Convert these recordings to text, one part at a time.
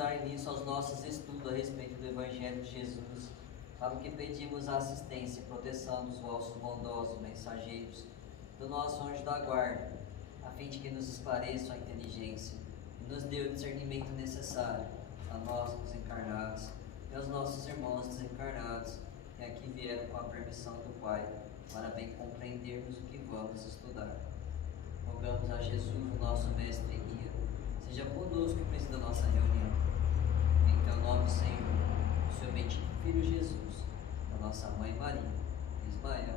ajudar nisso aos nossos estudos a respeito do Evangelho de Jesus, para o que pedimos a assistência e proteção dos vossos bondosos mensageiros, do nosso anjo da guarda, a fim de que nos esclareçam a inteligência e nos dê o discernimento necessário a nós, os encarnados, e aos nossos irmãos desencarnados, que aqui vieram com a permissão do Pai, para bem compreendermos o que vamos estudar. Rogamos a Jesus, o nosso mestre e guia, seja conosco e presida a nossa reunião. Em teu nome, Senhor, do seu bendito Filho Jesus, da nossa Mãe Maria, de Ismael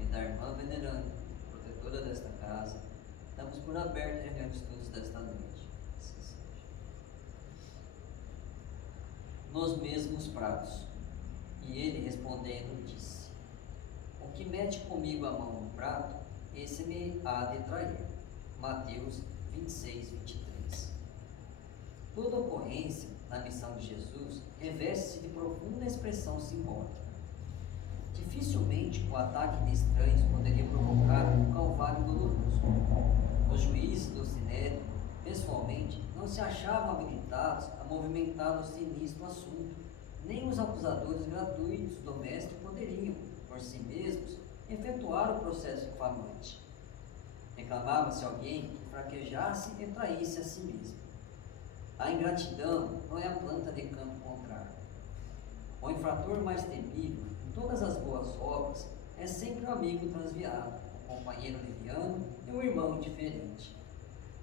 e da irmã veneranda, protetora desta casa, damos por aberto a reunião de estudos desta noite. Assim seja. Nos mesmos pratos. E ele, respondendo, disse: o que mete comigo a mão no prato, esse me há de trair. Mateus 26, 23. Toda ocorrência na missão de Jesus reveste-se de profunda expressão simbólica. Dificilmente o ataque de estranhos poderia provocar um calvário doloroso. Os juízes do Sinédrio, pessoalmente, não se achavam habilitados a movimentar o sinistro assunto, nem os acusadores gratuitos do mestre poderiam, por si mesmos, efetuar o processo infamante. Reclamava-se alguém que fraquejasse e traísse a si mesmo. A ingratidão não é a planta de campo contrário. O infrator mais temível em todas as boas obras é sempre o amigo transviado, o companheiro liviano e o irmão indiferente.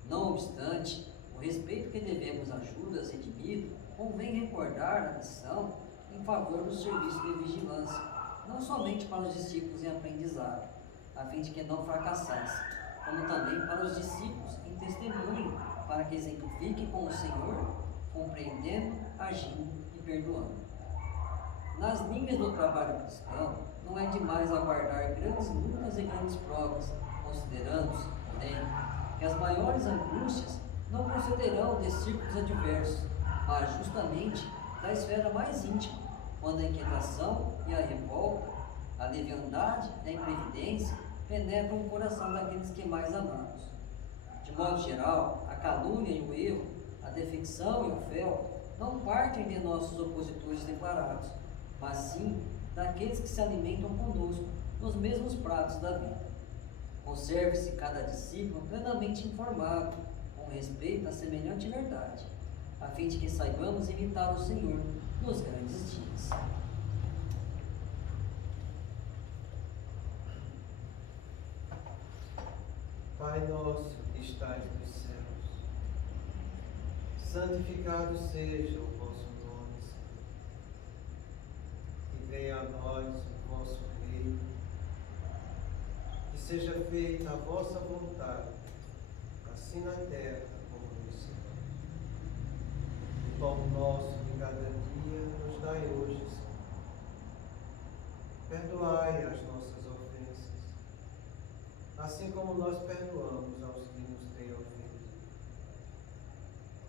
Não obstante, o respeito que devemos a Judas redimido, convém recordar a missão em favor do serviço de vigilância, não somente para os discípulos em aprendizado, a fim de que não fracassassem, como também para os discípulos em testemunho, para que exemplifiquem com o Senhor, compreendendo, agindo e perdoando. Nas linhas do trabalho cristão, não é demais aguardar grandes lutas e grandes provas, considerando-se, porém, que as maiores angústias não procederão de círculos adversos, mas justamente da esfera mais íntima, quando a inquietação e a revolta, a leviandade e a imprevidência penetram o coração daqueles que mais amamos. De modo geral, a calúnia e o erro, a defecção e o fel não partem de nossos opositores declarados, mas sim daqueles que se alimentam conosco nos mesmos pratos da vida. Conserve-se cada discípulo plenamente informado, com respeito a semelhante verdade, a fim de que saibamos imitar o Senhor nos grandes dias. Pai nosso que estais nos céus, santificado seja o vosso nome, Senhor. Que venha a nós o vosso reino, que seja feita a vossa vontade, assim na terra como no céu. O pão nosso de cada dia nos dai hoje, Senhor. Perdoai as nossas ofensas, assim como nós perdoamos aos que nos têm ofendido.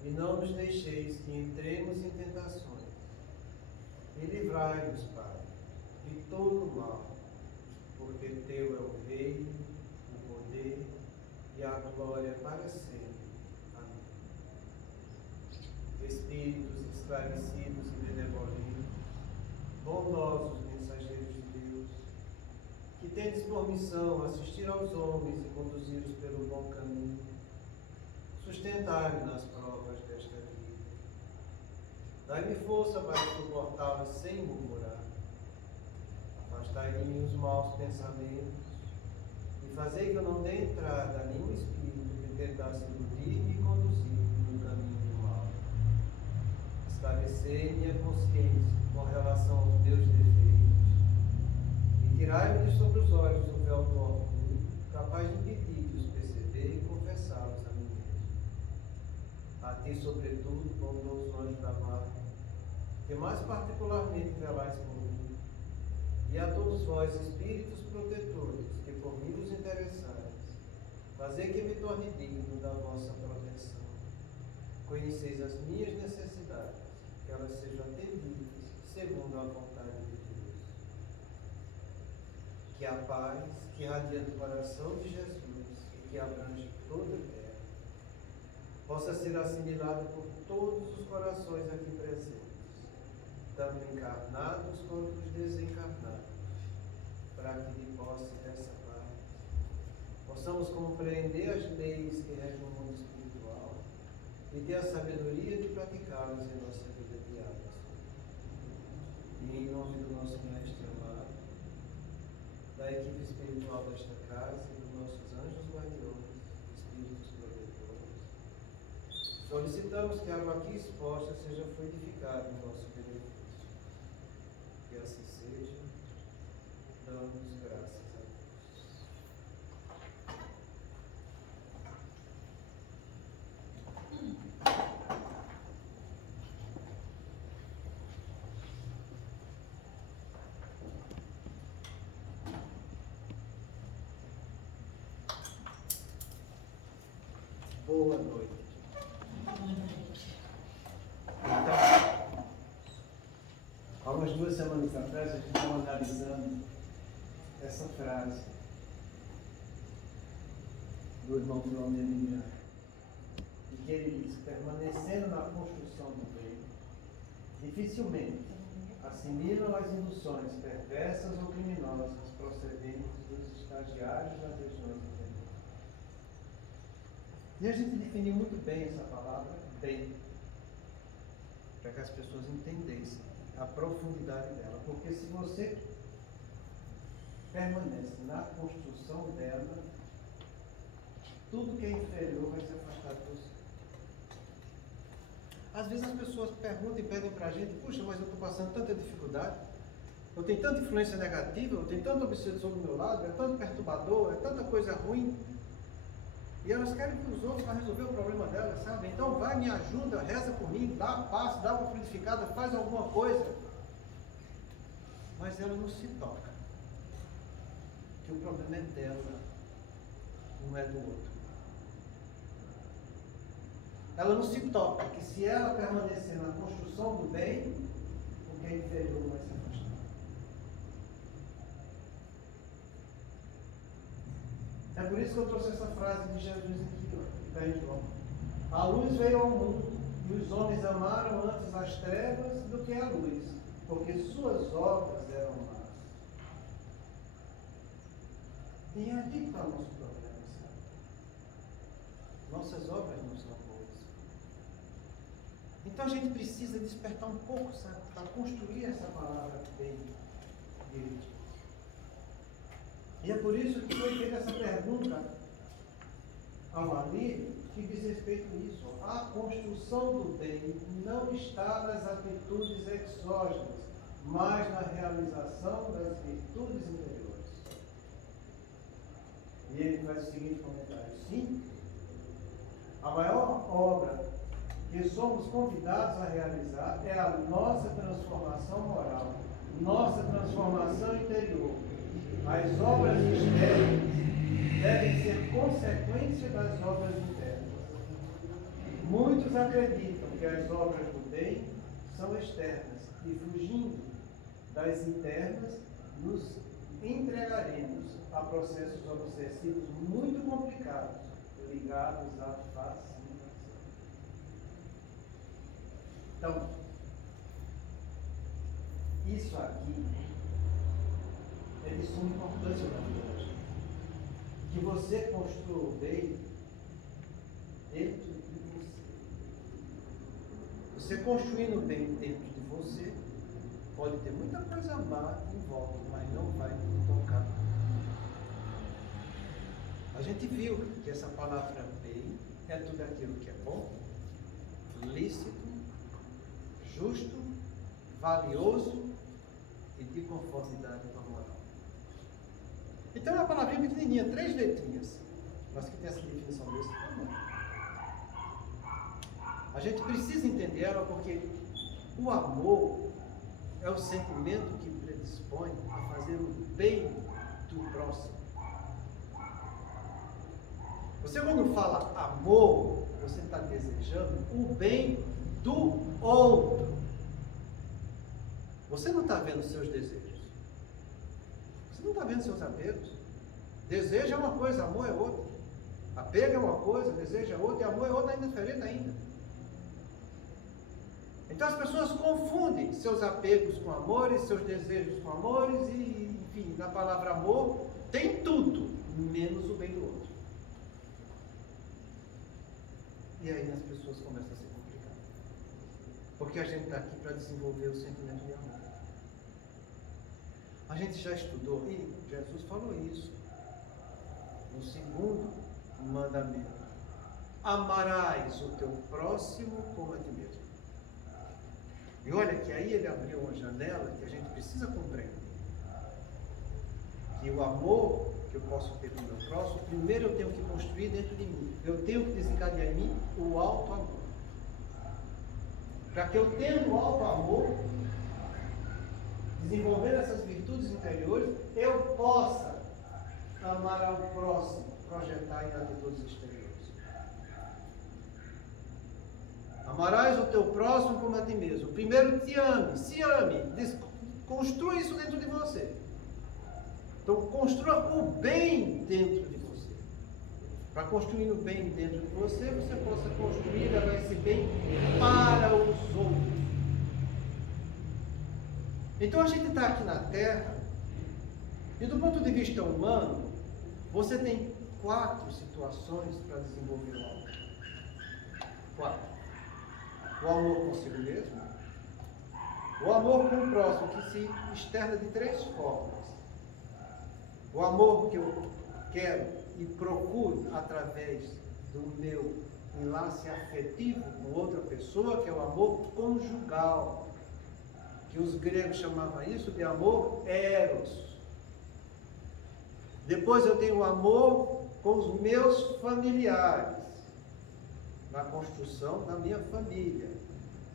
E não nos deixeis que entremos em tentações, e livrai-nos, Pai, de todo o mal, porque teu é o reino, o poder e a glória para sempre. Amém. Espíritos esclarecidos e benevolentes, bondosos mensageiros de Deus, que tendes por missão assistir aos homens e conduzi-los pelo bom caminho, sustentai-me nas provas desta vida. Dai-me força para suportá-las sem murmurar. Afastai de mim os maus pensamentos e fazei que eu não dê entrada a nenhum espírito que tentasse iludir-me e conduzir-me no caminho do mal. Esclarecei minha consciência com relação aos meus defeitos e tirai-me de sobre os olhos o véu do orgulho, capaz de impedir de os perceber e confessá-los a mim mesmo. A ti, sobretudo, bondoso anjo da guarda, que mais particularmente velais por mim, e a todos vós, espíritos protetores, que por mim vos interessais, fazei que me torne digno da vossa proteção. Conheceis as minhas necessidades, que elas sejam atendidas segundo a vontade de Deus. Que a paz que irradia do coração de Jesus e que abrange toda a terra, possa ser assimilada por todos os corações aqui presentes, tanto encarnados quanto os desencarnados, para que de posse dessa paz possamos compreender as leis que regem o mundo espiritual e ter a sabedoria de praticá-las em nossa vida diária. E em nome do nosso Mestre amado, da equipe espiritual desta casa e dos nossos anjos guardiões, espíritos protetores, solicitamos que a água aqui exposta seja fluidificada em nosso benefício. Que assim seja, damos graças a Deus. Boa noite. Então, há umas 2 semanas atrás, a gente estava analisando essa frase do irmão Filomeno Miranda, de que ele diz: permanecendo na construção do bem, dificilmente assimilam as induções perversas ou criminosas procedentes dos estagiários das regiões inferiores. E a gente definiu muito bem essa palavra, bem, para que as pessoas entendessem a profundidade dela. Porque se você permanece na construção dela, tudo que é inferior vai se afastar de você. Às vezes as pessoas perguntam e pedem para a gente: puxa, mas eu estou passando tanta dificuldade, eu tenho tanta influência negativa, eu tenho tanto obsessor do meu lado, é tanto perturbador, é tanta coisa ruim. E elas querem que os outros para resolver o problema delas, sabe? Então vai, me ajuda, reza por mim, dá passo, dá uma fluidificada, faz alguma coisa. Mas ela não se toca, que o problema é dela, não é do outro. Ela não se toca, que se ela permanecer na construção do bem, o que é inferior vai se afastar. É por isso que eu trouxe essa frase de Jesus aqui, que está em João. A luz veio ao mundo, e os homens amaram antes as trevas do que a luz, porque suas obras eram más. E é aqui que está o nosso problema, sabe? Nossas obras não são boas. Então a gente precisa despertar um pouco, sabe, para construir essa palavra bem direitinho. E é por isso que foi feita essa pergunta ao Ali, que diz respeito a isso. A construção do bem não está nas atitudes exógenas, mas na realização das virtudes interiores. E ele faz o seguinte comentário: sim, a maior obra que somos convidados a realizar é a nossa transformação moral, nossa transformação interior. As obras externas devem ser consequência das obras internas. Muitos acreditam que as obras do bem são externas e, fugindo das internas, nos entregaremos a processos obsessivos muito complicados, ligados à fascinação. Então, isso aqui é de suma importância na vida da gente. Que você construa o bem dentro de você. Você construindo o bem dentro de você, pode ter muita coisa má em volta, mas não vai te tocar. A gente viu que essa palavra bem é tudo aquilo que é bom, lícito, justo, valioso e de conformidade com a moral. Então é uma palavrinha pequenininha, 3 letrinhas. Nós que temos essa definição desse tamanho. A gente precisa entender ela porque o amor é o sentimento que predispõe a fazer o bem do próximo. Você quando fala amor, você está desejando o bem do outro. Você não está vendo os seus desejos. Você não está vendo seus apegos. Desejo é uma coisa, amor é outra. Apego é uma coisa, desejo é outra, e amor é outra ainda diferente ainda. Então as pessoas confundem seus apegos com amores, seus desejos com amores, e, enfim, na palavra amor tem tudo, menos o bem do outro. E aí as pessoas começam a se complicar. Porque a gente está aqui para desenvolver o sentimento de amor. A gente já estudou, e Jesus falou isso no segundo mandamento: amarás o teu próximo como a ti mesmo. E olha que aí ele abriu uma janela que a gente precisa compreender. Que o amor que eu posso ter com o meu próximo, primeiro eu tenho que construir dentro de mim. Eu tenho que desencadear em mim o alto amor. Para que eu tenha o alto amor, desenvolvendo essas virtudes interiores, eu possa amar ao próximo, projetar em atitudes exteriores. Amarás o teu próximo como a ti mesmo. Primeiro te ame, se ame, construa isso dentro de você. Então construa o bem dentro de você. Para construir o bem dentro de você, você possa construir e levar esse bem para os outros. Então a gente está aqui na Terra, e do ponto de vista humano, você tem 4 situações para desenvolver o amor. 4. O amor consigo mesmo, o amor com o próximo, que se externa de 3 formas. O amor que eu quero e procuro através do meu enlace afetivo com outra pessoa, que é o amor conjugal, que os gregos chamavam isso de amor eros. Depois eu tenho o amor com os meus familiares, na construção da minha família,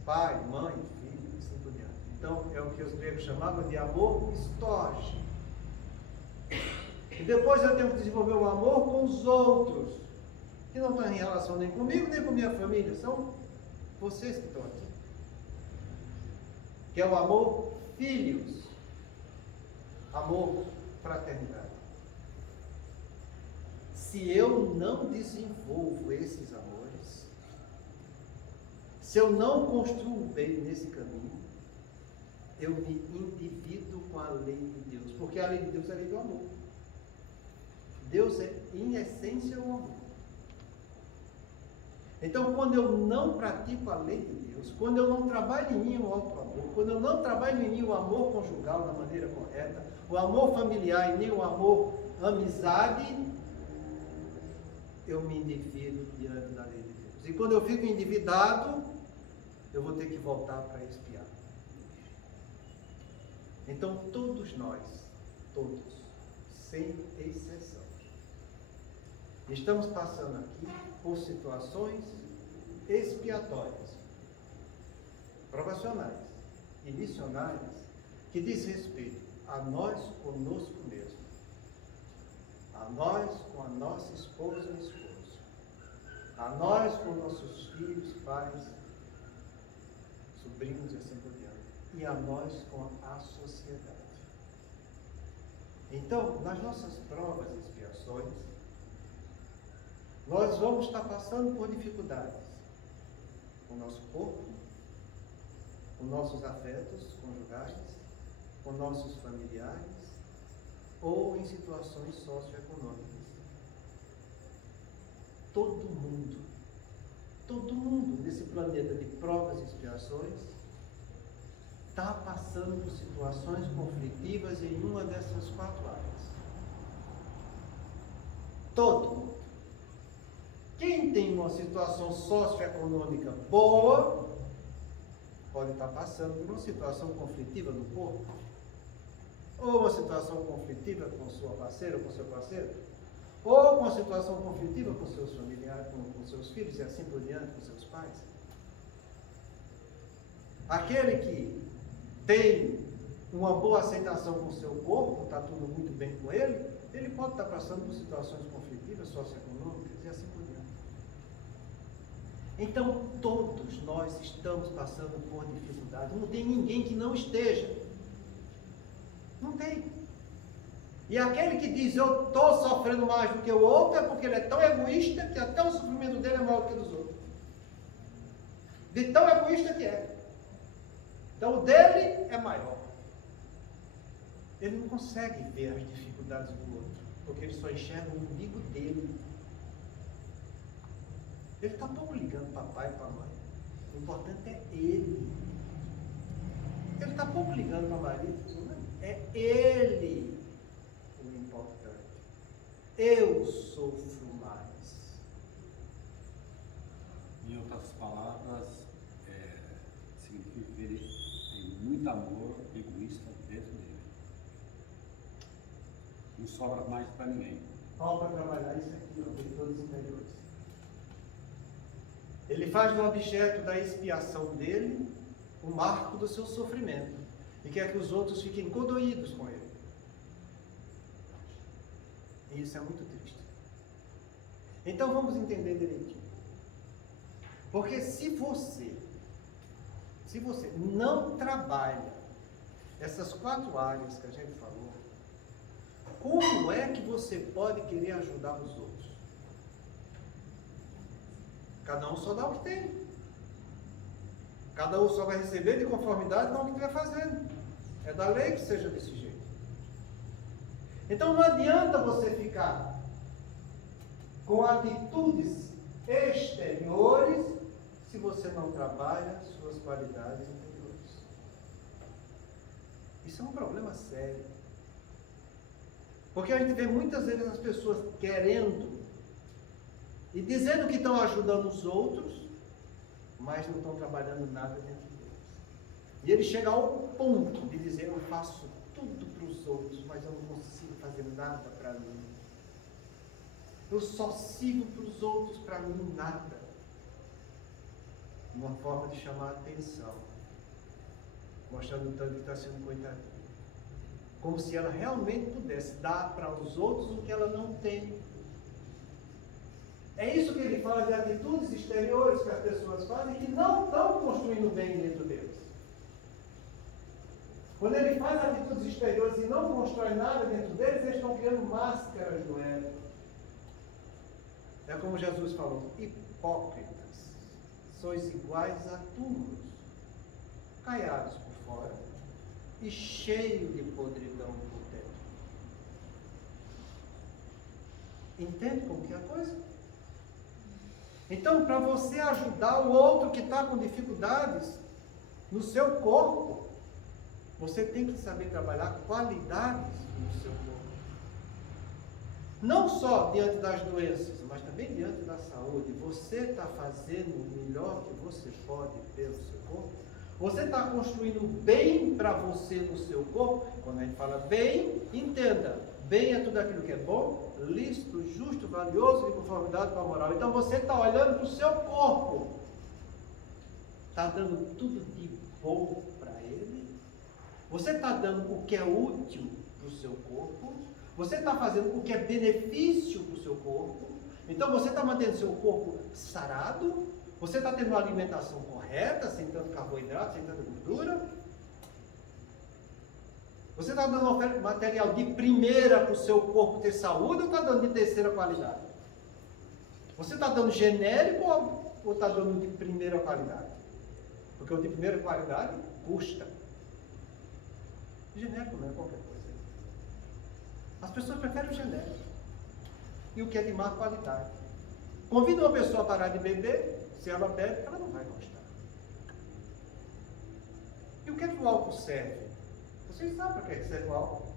pai, mãe, filho, assim por diante. Então é o que os gregos chamavam de amor storge. E depois eu tenho que desenvolver o amor com os outros, que não estão em relação nem comigo, nem com minha família, são vocês que estão aqui. Que é o amor filhos, amor fraternidade. Se eu não desenvolvo esses amores, se eu não construo o bem nesse caminho, eu me individo com a lei de Deus, porque a lei de Deus é a lei do amor. Deus é, em essência, o amor. Então, quando eu não pratico a lei de Deus, quando eu não trabalho em mim o alto amor, quando eu não trabalho em mim o amor conjugal da maneira correta, o amor familiar e nem o amor amizade, eu me endivido diante da lei de Deus. E quando eu fico endividado, eu vou ter que voltar para expiar. Então, todos nós, todos, sem exceção, estamos passando aqui por situações expiatórias, provacionais e missionárias, que diz respeito a nós conosco mesmo, a nós com a nossa esposa e esposo, a nós com nossos filhos, pais, sobrinhos e assim por diante, e a nós com a sociedade. Então, nas nossas provas e expiações, nós vamos estar passando por dificuldades com o nosso corpo, com nossos afetos conjugais, com nossos familiares ou em situações socioeconômicas. Todo mundo nesse planeta de provas e expiações está passando por situações conflitivas em uma dessas 4 áreas. Todo mundo. Quem tem uma situação socioeconômica boa, pode estar passando por uma situação conflitiva no corpo, ou uma situação conflitiva com sua parceira ou com seu parceiro, ou uma situação conflitiva com seus familiares, com seus filhos e assim por diante, com seus pais. Aquele que tem uma boa aceitação com o seu corpo, está tudo muito bem com ele, ele pode estar passando por situações conflitivas, socioeconômicas e assim por diante. Então, todos nós estamos passando por dificuldade. Não tem ninguém que não esteja. Não tem. E aquele que diz, eu estou sofrendo mais do que o outro, é porque ele é tão egoísta que até o sofrimento dele é maior do que o dos outros. De tão egoísta que é. Então o dele é maior. Ele não consegue ver as dificuldades do outro, porque ele só enxerga o umbigo dele. Ele está pouco ligando para pai e para mãe. O importante é ele. Ele está pouco ligando para marido. É ele o importante. Eu sofro mais. Em outras palavras, significa que ele tem muito amor egoísta dentro dele. Não sobra mais para ninguém. Paulo para trabalhar isso aqui, ó, de todos os interiores. Ele faz do objeto da expiação dele o marco do seu sofrimento e quer que os outros fiquem condoídos com ele. E isso é muito triste. Então vamos entender direitinho. Porque se você não trabalha essas 4 áreas que a gente falou, como é que você pode querer ajudar os outros? Cada um só dá o que tem. Cada um só vai receber de conformidade com o que estiver fazendo. É da lei que seja desse jeito. Então não adianta você ficar com atitudes exteriores se você não trabalha suas qualidades interiores. Isso é um problema sério. Porque a gente vê muitas vezes as pessoas querendo e dizendo que estão ajudando os outros, mas não estão trabalhando nada dentro deles. E ele chega ao ponto de dizer, eu faço tudo para os outros, mas eu não consigo fazer nada para mim. Eu só sirvo para os outros, para mim nada. Uma forma de chamar a atenção, mostrando o tanto que está sendo coitadinho. Como se ela realmente pudesse dar para os outros o que ela não tem. É isso que ele fala de atitudes exteriores que as pessoas fazem que não estão construindo bem dentro deles. Quando ele faz atitudes exteriores e não constrói nada dentro deles, eles estão criando máscaras do ego. É como Jesus falou, hipócritas, sois iguais a túmulos, caiados por fora e cheios de podridão por dentro. Entende como que é a coisa? Então, para você ajudar o outro que está com dificuldades no seu corpo, você tem que saber trabalhar qualidades no seu corpo. Não só diante das doenças, mas também diante da saúde. Você está fazendo o melhor que você pode pelo seu corpo? Você está construindo bem para você no seu corpo? Quando a gente fala bem, entenda. Bem é tudo aquilo que é bom, lícito, justo, valioso e de conformidade com a moral. Então você está olhando para o seu corpo. Está dando tudo de bom para ele? Você está dando o que é útil para o seu corpo? Você está fazendo o que é benefício para o seu corpo? Então você está mantendo seu corpo sarado? Você está tendo uma alimentação correta, sem tanto carboidrato, sem tanta gordura? Você está dando material de primeira para o seu corpo ter saúde ou está dando de terceira qualidade? Você está dando genérico ou está dando de primeira qualidade? Porque o de primeira qualidade custa. Genérico não é qualquer coisa. As pessoas preferem o genérico. E o que é de má qualidade. Convida uma pessoa a parar de beber, se ela bebe, ela não vai gostar. E o que é que o álcool serve? Vocês sabem para que serve o álcool?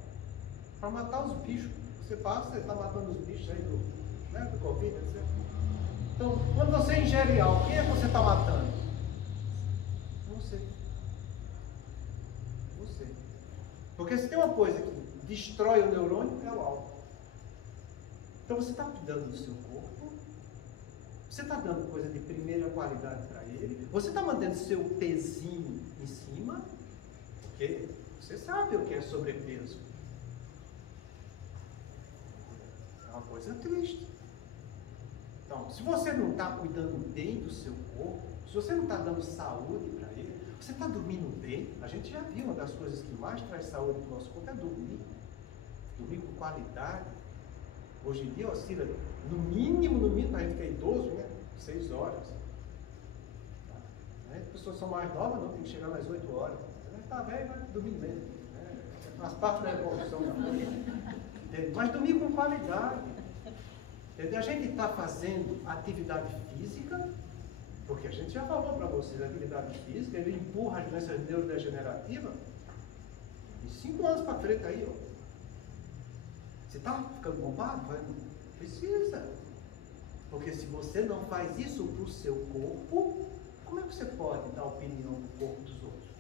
Para matar os bichos. Você passa, você está matando os bichos aí do Covid, etc. Então, quando você ingere álcool, quem é que você está matando? Você. Você. Porque se tem uma coisa que destrói o neurônio, é o álcool. Então você está cuidando do seu corpo, você está dando coisa de primeira qualidade para ele, você está mantendo seu pezinho em cima, porque você sabe o que é sobrepeso. É uma coisa triste. Então, se você não está cuidando bem do seu corpo, se você não está dando saúde para ele, você está dormindo bem? A gente já viu, uma das coisas que mais traz saúde para o nosso corpo é dormir. dormir com qualidade. Hoje em dia oscila no mínimo, para a gente que é idoso, né? 6 horas. Tá? As pessoas são mais novas, não, tem que chegar mais 8 horas. Está velho, vai dormir mesmo. Né? Faz parte da evolução da vida. Mas dormir com qualidade. Entendeu? A gente está fazendo atividade física, porque a gente já falou para vocês, a atividade física, ele empurra as doenças neurodegenerativas. E 5 anos para frente aí, ó. Você está ficando bombado? Precisa. Porque se você não faz isso para o seu corpo, como é que você pode dar opinião do corpo dos outros?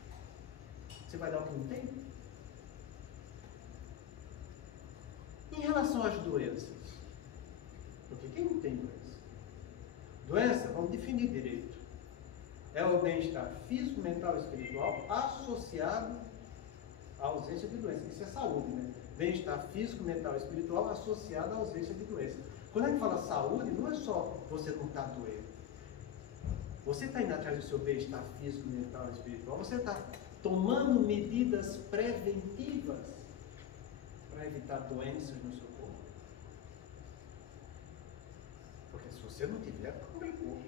Você vai dar o que não tem? Em relação às doenças, porque quem não tem doença? Doença, vamos definir direito. É o bem-estar físico, mental e espiritual associado à ausência de doença. Isso é saúde, né? Bem-estar físico, mental e espiritual associado à ausência de doença. Quando a gente fala saúde, não é só você não estar doente. Você está indo atrás do seu bem-estar físico, mental e espiritual. Você está tomando medidas preventivas para evitar doenças no seu corpo. Porque se você não tiver, complicou.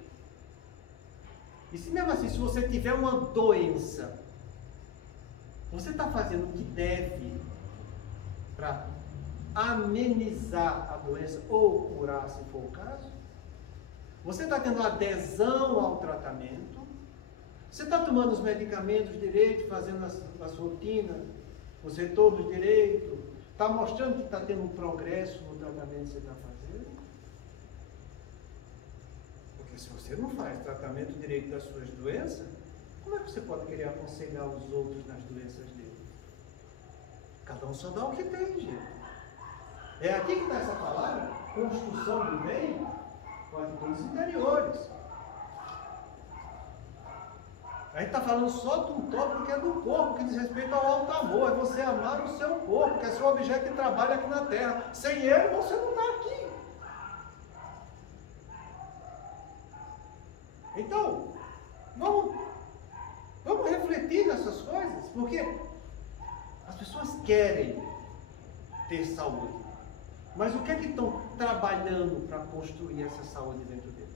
E se mesmo assim, se você tiver uma doença, você está fazendo o que deve para amenizar a doença ou curar, se for o caso? Você está tendo adesão ao tratamento? Você está tomando os medicamentos direito, fazendo as rotinas, os retornos direito? Está mostrando que está tendo um progresso no tratamento que você está fazendo? Porque se você não faz tratamento direito das suas doenças, como é que você pode querer aconselhar os outros nas doenças dele? Cada um só dá o que tem, gente. É aqui que está essa palavra, construção do bem, com atitudes interiores. A gente está falando só de um tópico que é do corpo, que diz respeito ao alto amor, é você amar o seu corpo, que é seu objeto de trabalho aqui na terra. Sem ele, você não está aqui. Então, vamos refletir nessas coisas, porque as pessoas querem ter saúde, mas o que é que estão trabalhando para construir essa saúde dentro deles?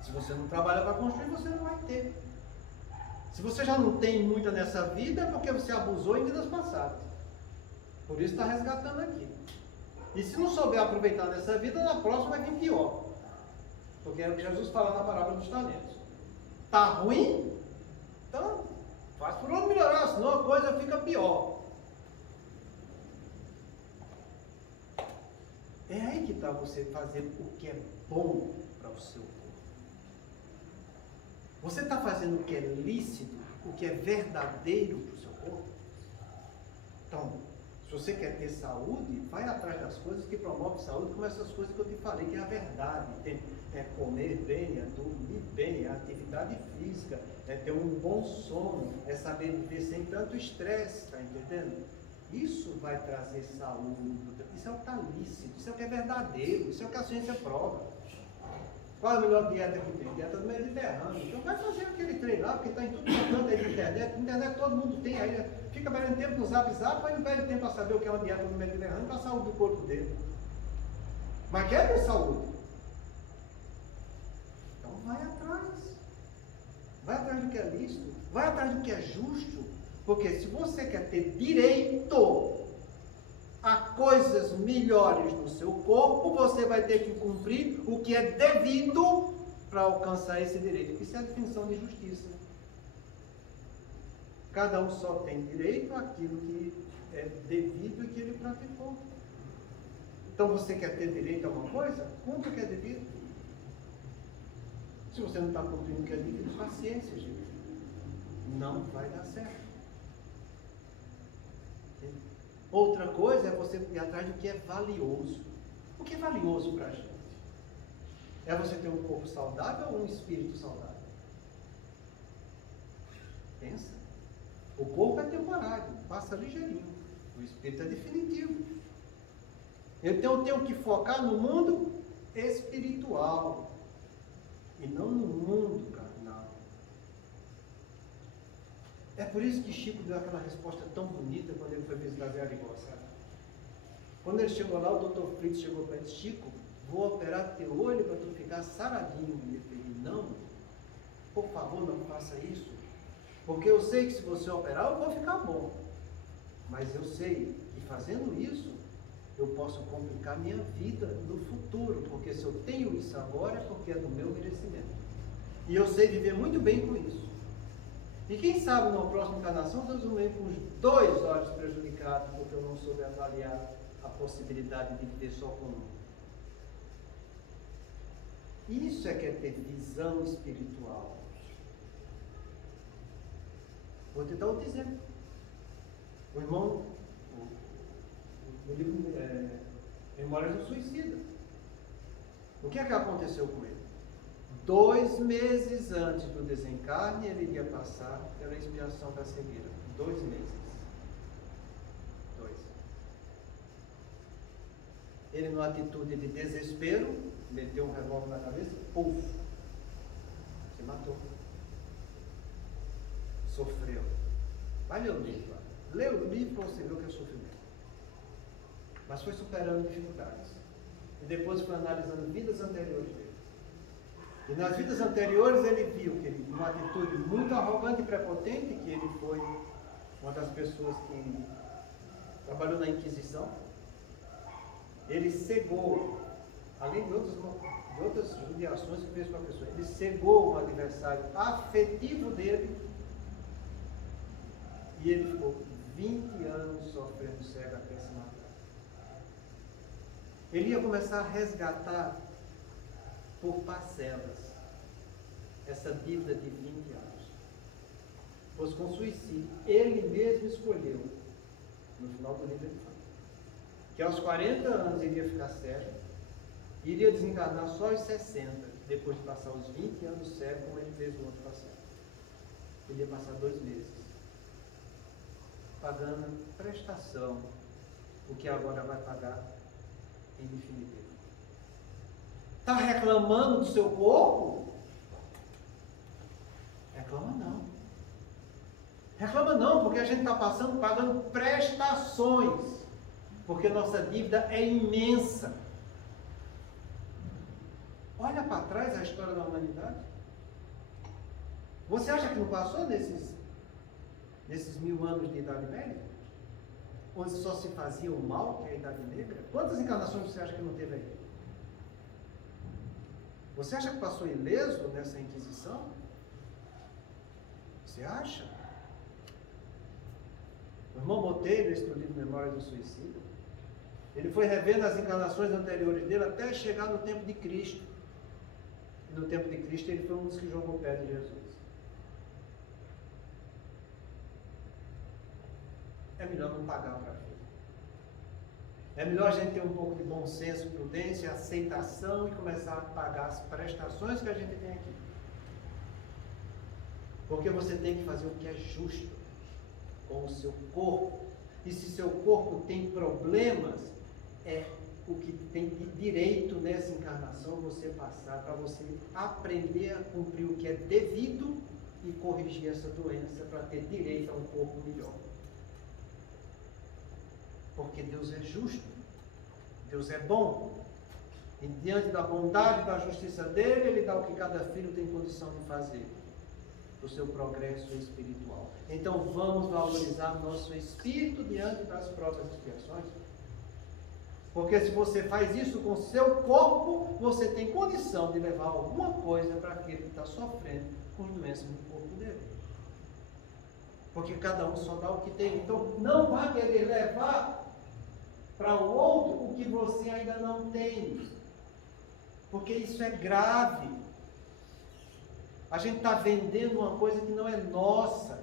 Se você não trabalha para construir, você não vai ter. Se você já não tem muita nessa vida, é porque você abusou em vidas passadas. Por isso está resgatando aqui. E se não souber aproveitar nessa vida, na próxima vai vir pior. Porque é o que Jesus fala na parábola dos talentos. Está ruim? Então, faz por onde melhorar, senão a coisa fica pior. É aí que está você fazendo o que é bom para o seu corpo. Você está fazendo o que é lícito, o que é verdadeiro para o seu corpo? Então, se você quer ter saúde, vai atrás das coisas que promovem saúde, como essas coisas que eu te falei, que é a verdade. É comer bem, é dormir bem, é atividade física, é ter um bom sono, é saber viver sem tanto estresse, está entendendo? Isso vai trazer saúde, isso é o que está lícito, isso é o que é verdadeiro, isso é o que a ciência prova. Qual é a melhor dieta que tem? Dieta do Mediterrâneo. Então vai fazer aquele treino lá, porque está em tudo canto aí de internet. Internet todo mundo tem, aí fica perdendo tempo no zap, aí não perde tempo para saber o que é uma dieta do Mediterrâneo para a saúde do corpo dele. Mas quer ter saúde? Então vai atrás. Vai atrás do que é lícito, vai atrás do que é justo, porque se você quer ter direito a coisas melhores no seu corpo, você vai ter que cumprir o que é devido para alcançar esse direito. Isso é a definição de justiça. Cada um só tem direito àquilo que é devido e que ele praticou. Então você quer ter direito a uma coisa? Cumpra o que é devido. Se você não está cumprindo o que é devido, paciência, gente. Não vai dar certo. Outra coisa é você ir atrás do que é valioso. O que é valioso para a gente? É você ter um corpo saudável ou um espírito saudável? Pensa. O corpo é temporário, passa ligeirinho. O espírito é definitivo. Então eu tenho que focar no mundo espiritual e não no mundo carnal. É por isso que Chico deu aquela resposta tão bonita quando ele foi visitar Zé Arigó, sabe? Quando ele chegou lá, o doutor Fritz chegou para ele: Chico, vou operar teu olho para tu ficar saradinho. E ele falou: não, por favor, não faça isso, porque eu sei que se você operar eu vou ficar bom, mas eu sei que fazendo isso eu posso complicar minha vida no futuro, porque se eu tenho isso agora é porque é do meu merecimento, e eu sei viver muito bem com isso. E quem sabe numa próxima encarnação Deus não vem com os 2 olhos prejudicados, porque eu não soube avaliar a possibilidade de viver só com um. Isso é que é ter visão espiritual. Vou te dar outro exemplo. O irmão, o livro Memórias do Suicida. O que é que aconteceu com ele? 2 meses antes do desencarne, ele iria passar pela expiação da cegueira. 2 meses. 2. Ele, numa atitude de desespero, meteu um revólver na cabeça, puf, se matou. Sofreu. Vai ler o livro. Lê o livro para você ver o que é sofrimento. Mas foi superando dificuldades. E depois foi analisando vidas anteriores dele. E nas vidas anteriores ele viu que ele, numa atitude muito arrogante e prepotente, que ele foi uma das pessoas que trabalhou na Inquisição, ele cegou, além de outras judiações que fez para a pessoa, ele cegou o adversário afetivo dele, e ele ficou 20 anos sofrendo cego até se matar. Ele ia começar a resgatar por parcelas essa dívida de 20 anos. Pois com suicídio, ele mesmo escolheu, no final do livro ele fala, que aos 40 anos ele ia ficar cego, e iria desencarnar só aos 60, depois de passar os 20 anos cego, como ele fez no outro passado. Ele ia passar 2 meses, pagando prestação, o que agora vai pagar em definitivo. Está reclamando do seu corpo? Reclama não. Reclama não, porque a gente está pagando prestações, porque nossa dívida é imensa. Olha para trás a história da humanidade. Você acha que não passou nesses 1000 anos de Idade Média? Onde só se fazia o mal, que é a Idade Negra? Quantas encarnações você acha que não teve aí? Você acha que passou ileso nessa Inquisição? Você acha? O irmão Botelho, esse livro Memórias do Suicida, ele foi revendo as encarnações anteriores dele até chegar no tempo de Cristo. E no tempo de Cristo ele foi um dos que jogou o pé de Jesus. É melhor não pagar para ver. É melhor a gente ter um pouco de bom senso, prudência, aceitação e começar a pagar as prestações que a gente tem aqui. Porque você tem que fazer o que é justo com o seu corpo. E se seu corpo tem problemas, é o que tem de direito nessa encarnação você passar, para você aprender a cumprir o que é devido e corrigir essa doença para ter direito a um corpo melhor. Porque Deus é justo, Deus é bom, e diante da bondade e da justiça dele, ele dá o que cada filho tem condição de fazer, para o seu progresso espiritual. Então vamos valorizar nosso espírito diante das próprias expiações, porque se você faz isso com o seu corpo, você tem condição de levar alguma coisa para aquele que está sofrendo com doenças no corpo dele. Porque cada um só dá o que tem. Então não vá querer levar para o outro o que você ainda não tem, porque isso é grave. A gente está vendendo uma coisa que não é nossa.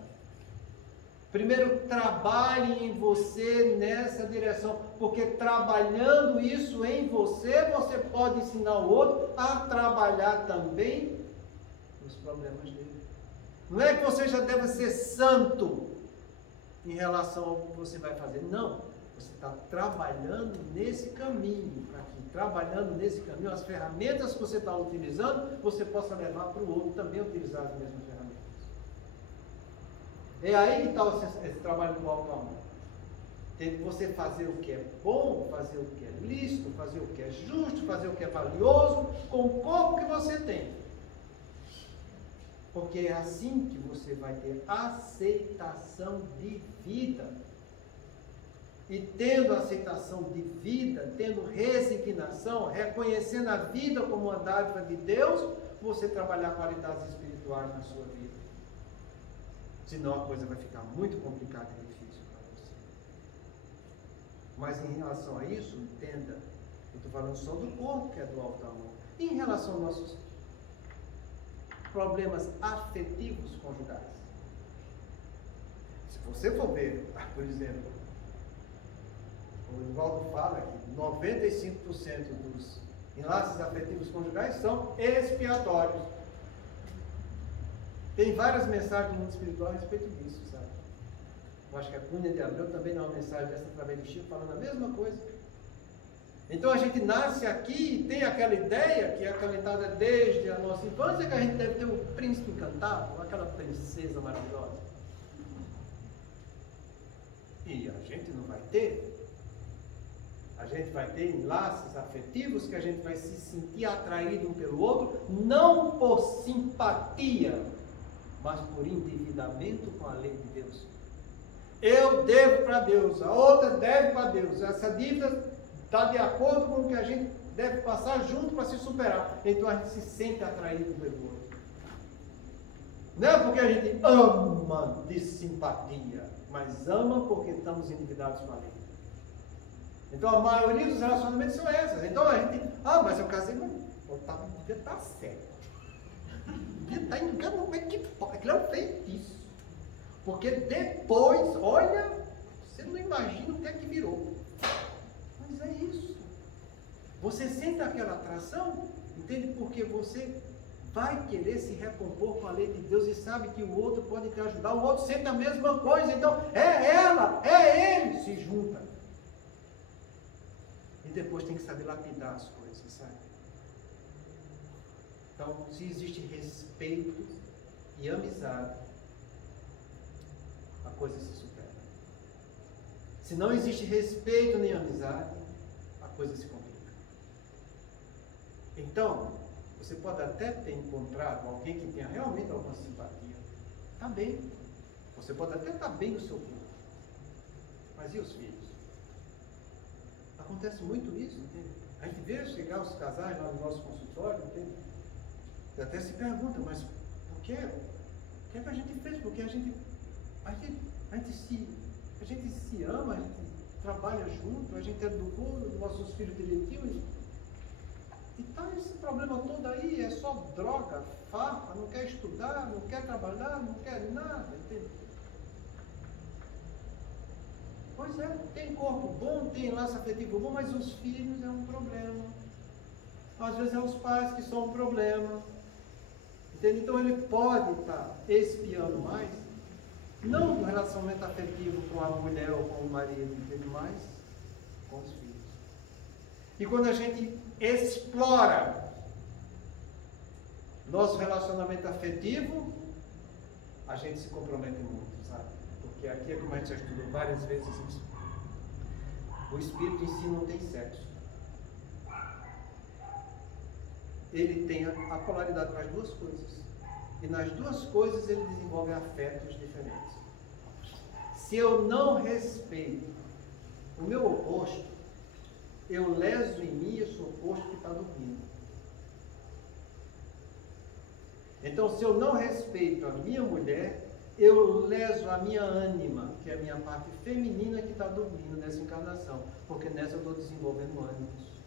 Primeiro, trabalhe em você nessa direção, porque trabalhando isso em você, você pode ensinar o outro a trabalhar também nos problemas dele. Não é que você já deve ser santo em relação ao que você vai fazer, não. Você está trabalhando nesse caminho, para que trabalhando nesse caminho, as ferramentas que você está utilizando, você possa levar para o outro também utilizar as mesmas ferramentas. É aí que está esse trabalho do alto amor. Tem que você fazer o que é bom, fazer o que é lícito, fazer o que é justo, fazer o que é valioso, com o corpo que você tem. Porque é assim que você vai ter aceitação de vida. E tendo aceitação de vida, tendo resignação, reconhecendo a vida como uma dádiva de Deus, você trabalhar qualidades espirituais na sua vida. Senão a coisa vai ficar muito complicada e difícil para você. Mas em relação a isso, entenda, eu estou falando só do corpo, que é do alto amor. E em relação aos nossos problemas afetivos conjugais. Se você for ver, por exemplo, o Edvaldo fala que 95% dos enlaces afetivos conjugais são expiatórios. Tem várias mensagens do mundo espiritual a respeito disso, sabe? Eu acho que a Cunha de Abreu também dá uma mensagem dessa através do Chico, falando a mesma coisa. Então a gente nasce aqui e tem aquela ideia que é acalentada desde a nossa infância, que a gente deve ter um príncipe encantado, aquela princesa maravilhosa. E a gente não vai ter. A gente vai ter enlaces afetivos que a gente vai se sentir atraído um pelo outro, não por simpatia, mas por endividamento com a lei de Deus. Eu devo para Deus, a outra deve para Deus. Essa dívida está de acordo com o que a gente deve passar junto para se superar. Então a gente se sente atraído pelo outro. Não é porque a gente ama de simpatia, mas ama porque estamos endividados com a lei. Então a maioria dos relacionamentos são essas. Então a gente, mas eu casei, mas devia estar certo. Devia estar enganado, como é que pode? Aquilo é um feitiço. Porque depois, olha, você não imagina o que é que virou. Mas é isso. Você sente aquela atração, entende? Porque você vai querer se recompor com a lei de Deus e sabe que o outro pode te ajudar. O outro sente a mesma coisa. Então é ela, é ele, se junta. E depois tem que saber lapidar as coisas, sabe? Então, se existe respeito e amizade, a coisa se supera. Se não existe respeito nem amizade, a coisa se complica. Então, você pode até ter encontrado alguém que tenha realmente alguma simpatia. Está bem. Você pode até estar bem no seu corpo. Mas e os filhos? Acontece muito isso, entende? A gente vê chegar os casais lá no nosso consultório, entende? E até se pergunta, mas por quê? O que é que a gente fez? Porque a gente se ama, a gente trabalha junto, a gente educou nossos filhos direitinho. E tá esse problema todo aí, é só droga, farpa, não quer estudar, não quer trabalhar, não quer nada, entende? Pois é, tem corpo bom, tem laço afetivo bom, mas os filhos é um problema. Às vezes é os pais que são um problema. Entende? Então ele pode estar espiando mais, não no relacionamento afetivo com a mulher ou com o marido, entende? Mas com os filhos. E quando a gente explora nosso relacionamento afetivo, a gente se compromete muito, sabe? Porque aqui é como a gente já estudou várias vezes isso. O espírito em si não tem sexo. Ele tem a polaridade para as duas coisas. E nas duas coisas ele desenvolve afetos diferentes. Se eu não respeito o meu oposto, eu leso em mim esse oposto que está dormindo. Então, se eu não respeito a minha mulher, eu leso a minha ânima, que é a minha parte feminina que está dormindo nessa encarnação, porque nessa eu estou desenvolvendo ânimos,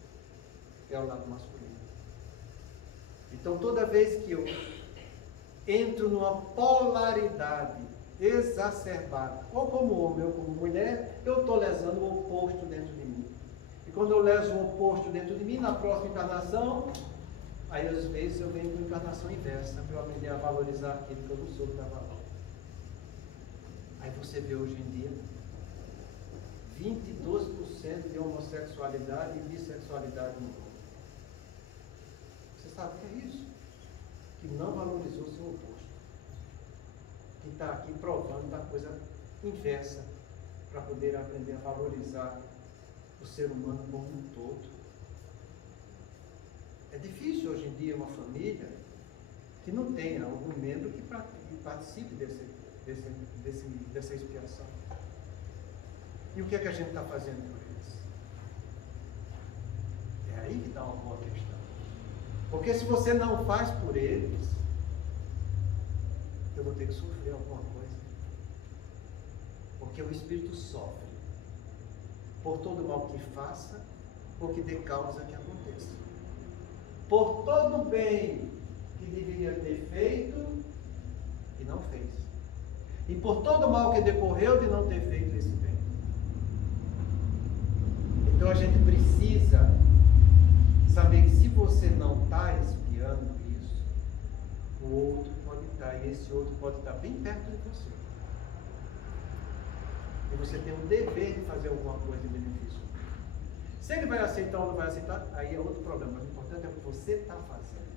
que é o lado masculino. Então, toda vez que eu entro numa polaridade exacerbada, ou como homem ou como mulher, eu estou lesando o oposto dentro de mim. E quando eu leso o oposto dentro de mim, na próxima encarnação, aí às vezes eu venho com encarnação inversa, para eu aprender a valorizar aquilo que eu não soube dar valor. Aí você vê hoje em dia 22% de homossexualidade e bissexualidade no mundo. Você sabe o que é isso? Que não valorizou seu oposto. que está aqui provando da coisa inversa, para poder aprender a valorizar o ser humano como um todo. É difícil hoje em dia uma família que não tenha algum membro que participe dessa expiação. E o que é que a gente está fazendo por eles? É aí que está uma boa questão. Porque se você não faz por eles, eu vou ter que sofrer alguma coisa. Porque o Espírito sofre por todo mal que faça, ou que dê causa que aconteça. Por todo bem que deveria ter feito e não fez. E por todo mal que decorreu de não ter feito esse bem. Então a gente precisa saber que se você não está espiando isso, o outro pode estar, e esse outro pode estar bem perto de você. E você tem o dever de fazer alguma coisa em benefício. Se ele vai aceitar ou não vai aceitar, aí é outro problema. O importante é o que você está fazendo.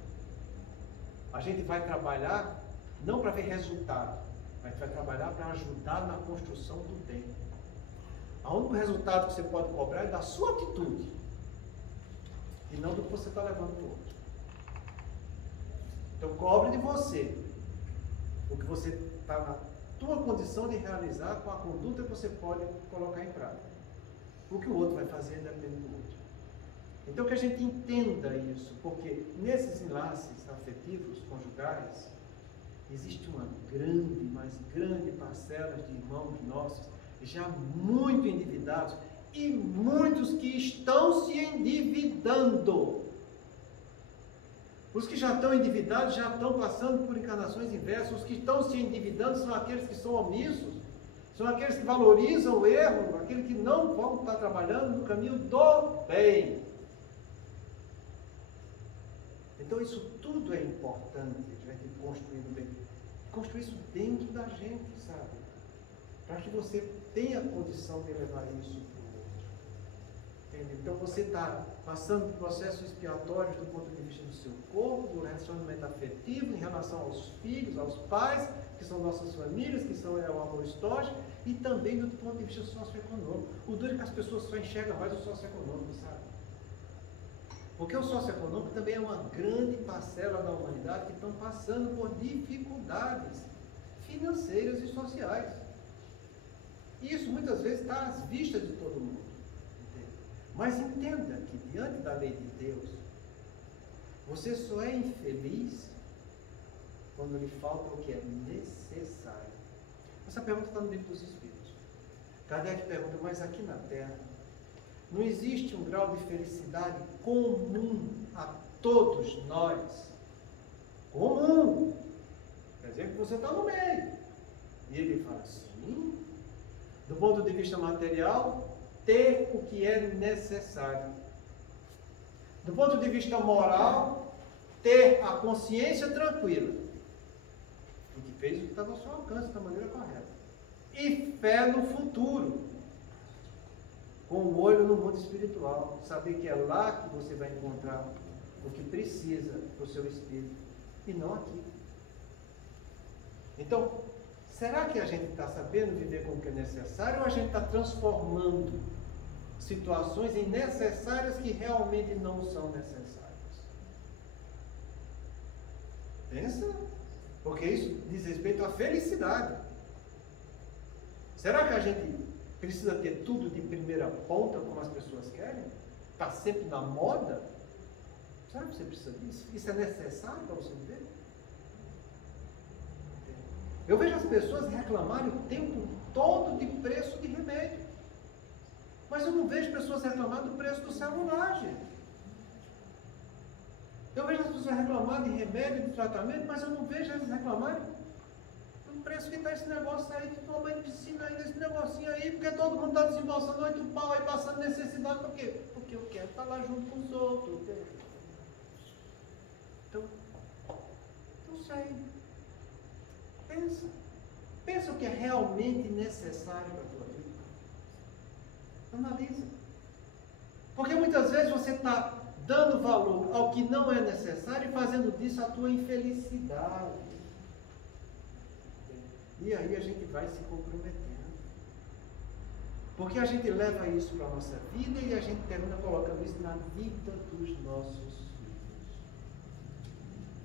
A gente vai trabalhar não para ver resultado, mas a gente vai trabalhar para ajudar na construção do bem. O único resultado que você pode cobrar é da sua atitude e não do que você está levando para o outro. Então cobre de você o que você está na tua condição de realizar com a conduta que você pode colocar em prática. O que o outro vai fazer depende do outro. Então que a gente entenda isso, porque nesses enlaces afetivos, conjugais, existe uma grande, mas grande parcela de irmãos nossos já muito endividados e muitos que estão se endividando. Os que já estão endividados já estão passando por encarnações inversas. Os que estão se endividando são aqueles que são omissos, são aqueles que valorizam o erro, aqueles que não vão estar trabalhando no caminho do bem. Então isso tudo é importante, a gente construir o bem. Construir isso dentro da gente, sabe? Para que você tenha condição de levar isso para o outro. Entende? Então você está passando por processos expiatórios do ponto de vista do seu corpo, do relacionamento afetivo, em relação aos filhos, aos pais, que são nossas famílias, que são o amor histórico, e também do ponto de vista socioeconômico. O duro é que as pessoas só enxergam mais o socioeconômico, sabe? Porque o socioeconômico também é uma grande parcela da humanidade que estão passando por dificuldades financeiras e sociais. E isso muitas vezes está às vistas de todo mundo. Entende? Mas entenda que diante da lei de Deus, você só é infeliz quando lhe falta o que é necessário. Essa pergunta está no livro dos Espíritos. Kardec pergunta, mas aqui na Terra, não existe um grau de felicidade comum a todos nós? Comum. Quer dizer que você está no meio. E ele fala, sim. Do ponto de vista material, ter o que é necessário. Do ponto de vista moral, ter a consciência tranquila. E que fez o que estava ao seu alcance da maneira correta. E fé no futuro. Com o olho no mundo espiritual. Saber que é lá que você vai encontrar o que precisa para o seu espírito. E não aqui. Então, será que a gente está sabendo viver com o que é necessário ou a gente está transformando situações em necessárias que realmente não são necessárias? Pensa, porque isso diz respeito à felicidade. Será que a gente precisa ter tudo de primeira ponta como as pessoas querem? Está sempre na moda? Será que você precisa disso? Isso é necessário para você viver? Eu vejo as pessoas reclamarem o tempo todo de preço de remédio. Mas eu não vejo pessoas reclamando do preço do celular, gente. Eu vejo as pessoas reclamarem de remédio, de tratamento, mas eu não vejo elas reclamarem do preço que está esse negócio aí, de tomar medicina aí, desse negocinho aí, porque todo mundo está desembolsando 8 pau aí, passando necessidade, por quê? Porque eu quero estar lá junto com os outros. Então sei. Pensa o que é realmente necessário para a tua vida. Analisa. Porque muitas vezes você está dando valor ao que não é necessário e fazendo disso a tua infelicidade. E aí a gente vai se comprometendo. Porque a gente leva isso para a nossa vida e a gente termina colocando isso na vida dos nossos filhos.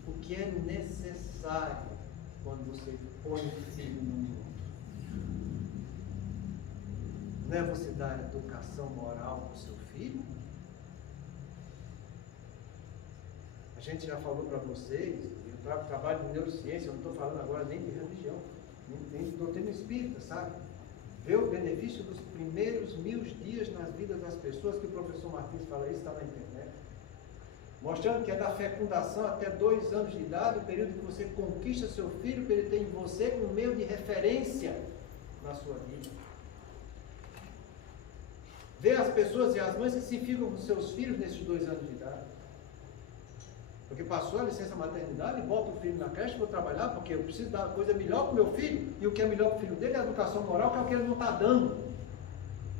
O que é necessário quando você põe o filho no mundo. Não é você dar educação moral para o seu filho? A gente já falou para vocês, eu trabalho de neurociência, eu não estou falando agora nem de religião, nem de doutrina espírita, sabe? Ver o benefício dos primeiros 1000 dias nas vidas das pessoas, que o professor Martins fala isso, está na internet. Mostrando que é da fecundação até 2 anos de idade, o período que você conquista seu filho, para ele ter em você um meio de referência na sua vida. Ver as pessoas e as mães que se ficam com seus filhos nesses 2 anos de idade. Porque passou a licença maternidade, bota o filho na creche, vou trabalhar, porque eu preciso dar coisa melhor para o meu filho, e o que é melhor para o filho dele é a educação moral, que é o que ele não está dando.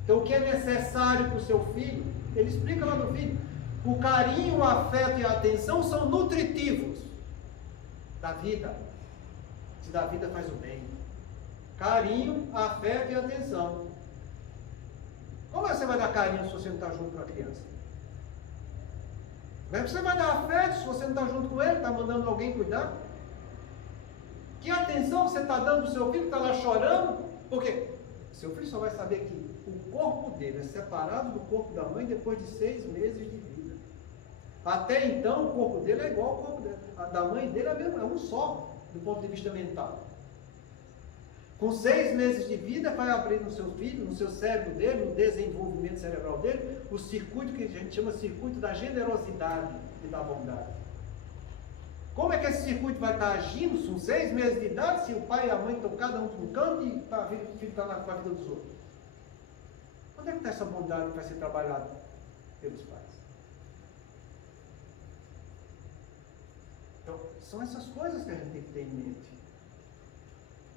Então, o que é necessário para o seu filho, ele explica lá no vídeo. O carinho, o afeto e a atenção são nutritivos da vida. Se da vida faz o bem. Carinho, afeto e atenção. Como você vai dar carinho se você não está junto com a criança? Como é que você vai dar afeto se você não está junto com ele, está mandando alguém cuidar? Que atenção você está dando para o seu filho que está lá chorando? Porque seu filho só vai saber que o corpo dele é separado do corpo da mãe depois de 6 meses de vida. Até então o corpo dele é igual ao corpo dele. A da mãe dele é um só, do ponto de vista mental. Com 6 meses de vida, vai abrir no seu filho, no seu cérebro dele, no desenvolvimento cerebral dele, o circuito que a gente chama circuito da generosidade e da bondade. Como é que esse circuito vai estar agindo com 6 meses de idade, se o pai e a mãe estão cada um para um canto e o filho está com a vida dos outros? Onde é que está essa bondade que vai ser trabalhada pelos pais? Então, são essas coisas que a gente tem que ter em mente.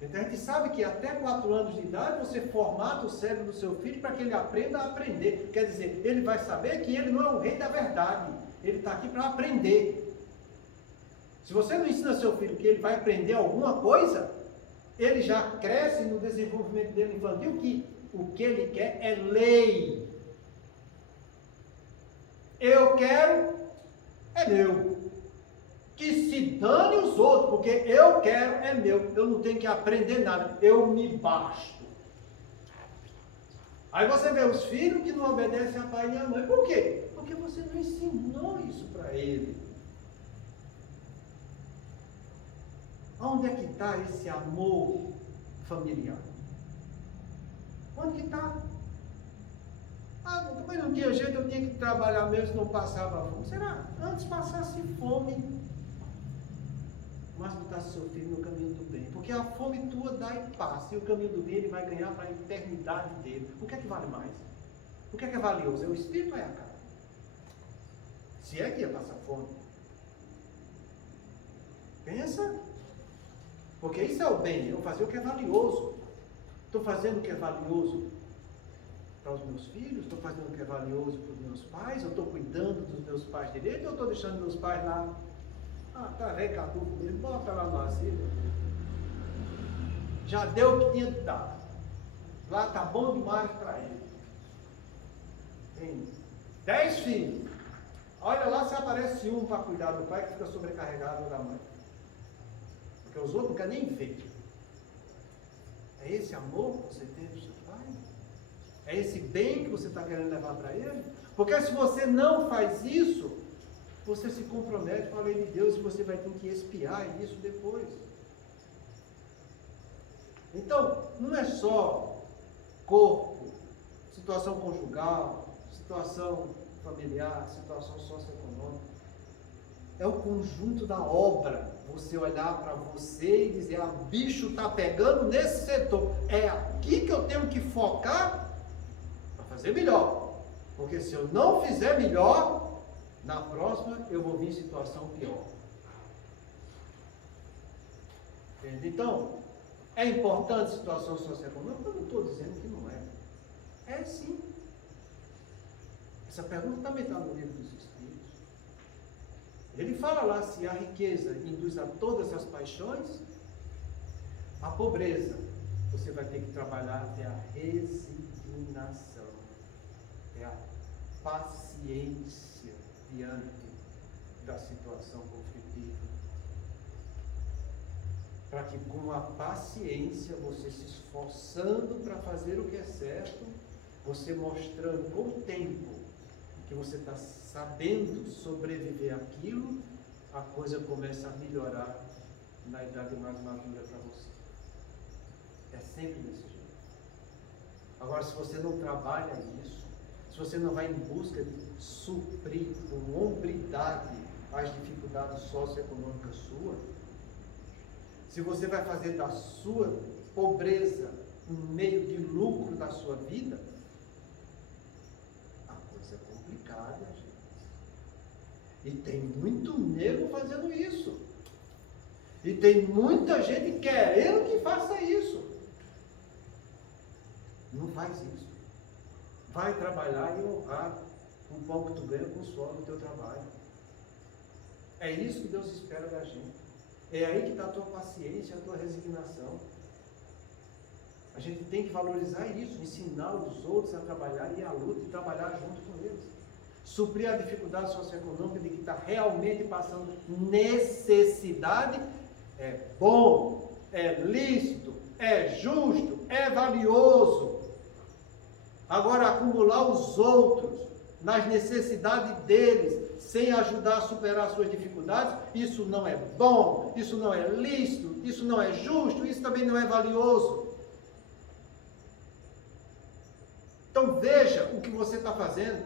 Então a gente sabe que até 4 anos de idade você formata o cérebro do seu filho para que ele aprenda a aprender. Quer dizer, ele vai saber que ele não é o rei da verdade. Ele está aqui para aprender. Se você não ensina seu filho que ele vai aprender alguma coisa, ele já cresce no desenvolvimento dele infantil que o que ele quer é lei. Eu quero, é meu. Que se dane os outros, porque eu quero, é meu. Eu não tenho que aprender nada, eu me basto. Aí você vê os filhos que não obedecem a pai e a mãe. Por quê? Porque você não ensinou isso para ele. Onde é que está esse amor familiar? Onde que está? Mas não tinha jeito, eu tinha que trabalhar mesmo, não passava fome. Será? Antes passasse fome, mas botasse seu filho no caminho do bem. Porque a fome tua dá e passa, e o caminho do bem ele vai ganhar para a eternidade dele. O que é que vale mais? O que é valioso? É o espírito ou é a carne? Se é que ia passar fome. Pensa. Porque isso é o bem, eu vou fazer o que é valioso. Estou fazendo o que é valioso para os meus filhos, estou fazendo o que é valioso para os meus pais, eu estou cuidando dos meus pais direito, ou estou deixando meus pais lá? Tá velho, caduco mesmo, bota lá no asilo. Já deu o que tinha de dar. Lá tá bom demais para ele. Tem 10 filhos. Olha lá se aparece um para cuidar do pai que fica sobrecarregado ou da mãe. Porque os outros não querem nem ver. É esse amor que você tem do seu pai? É esse bem que você está querendo levar para ele? Porque se você não faz isso, você se compromete com a lei de Deus e você vai ter que expiar isso depois. Então, não é só corpo, situação conjugal, situação familiar, situação socioeconômica. É o conjunto da obra. Você olhar para você e dizer, bicho está pegando nesse setor. É aqui que eu tenho que focar para fazer melhor. Porque se eu não fizer melhor, na próxima eu vou vir em situação pior. Entende? Então, é importante a situação socioeconômica? Eu não estou dizendo que não é. É sim. Essa pergunta também está no livro dos Espíritos. Ele fala lá se a riqueza induz a todas as paixões, a pobreza, você vai ter que trabalhar até a resignação, até a paciência diante da situação conflitiva. Para que com a paciência, você se esforçando para fazer o que é certo, você mostrando com o tempo que você está sabendo sobreviver àquilo, a coisa começa a melhorar na idade mais madura para você. É sempre desse jeito. Agora, se você não trabalha isso, se você não vai em busca de suprir com hombridade as dificuldades socioeconômicas suas, se você vai fazer da sua pobreza um meio de lucro da sua vida, a coisa é complicada, gente. E tem muito nego fazendo isso. E tem muita gente querendo que faça isso. Não faz isso. Vai trabalhar e honrar o pão que tu ganha com o suor do teu trabalho. É isso que Deus espera da gente. É aí que está a tua paciência, a tua resignação. A gente tem que valorizar isso, ensinar os outros a trabalhar e a luta e trabalhar junto com eles. Suprir a dificuldade socioeconômica de que está realmente passando necessidade é bom, é lícito, é justo, é valioso. Agora, acumular os outros nas necessidades deles, sem ajudar a superar suas dificuldades, isso não é bom, isso não é lícito, isso não é justo, isso também não é valioso. Então veja o que você está fazendo,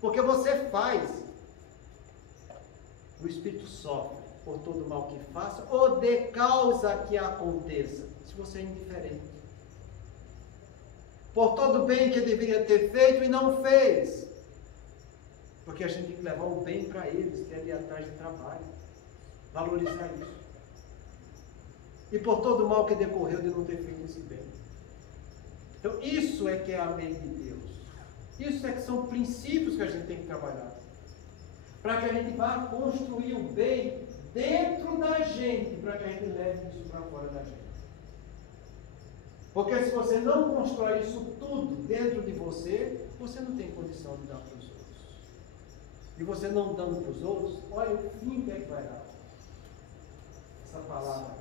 porque você faz. O Espírito sofre por todo mal que faça, ou de causa que aconteça, se você é indiferente. Por todo bem que deveria ter feito e não fez. Porque a gente tem que levar o bem para eles, que é ali atrás de trabalho. Valorizar isso. E por todo mal que decorreu de não ter feito esse bem. Então, isso é que é a lei de Deus. Isso é que são princípios que a gente tem que trabalhar. Para que a gente vá construir o bem dentro da gente, para que a gente leve isso para fora da gente. Porque se você não constrói isso tudo dentro de você, você não tem condição de dar para os outros. E você não dando para os outros, olha o fim que é que vai dar. Essa palavra aqui.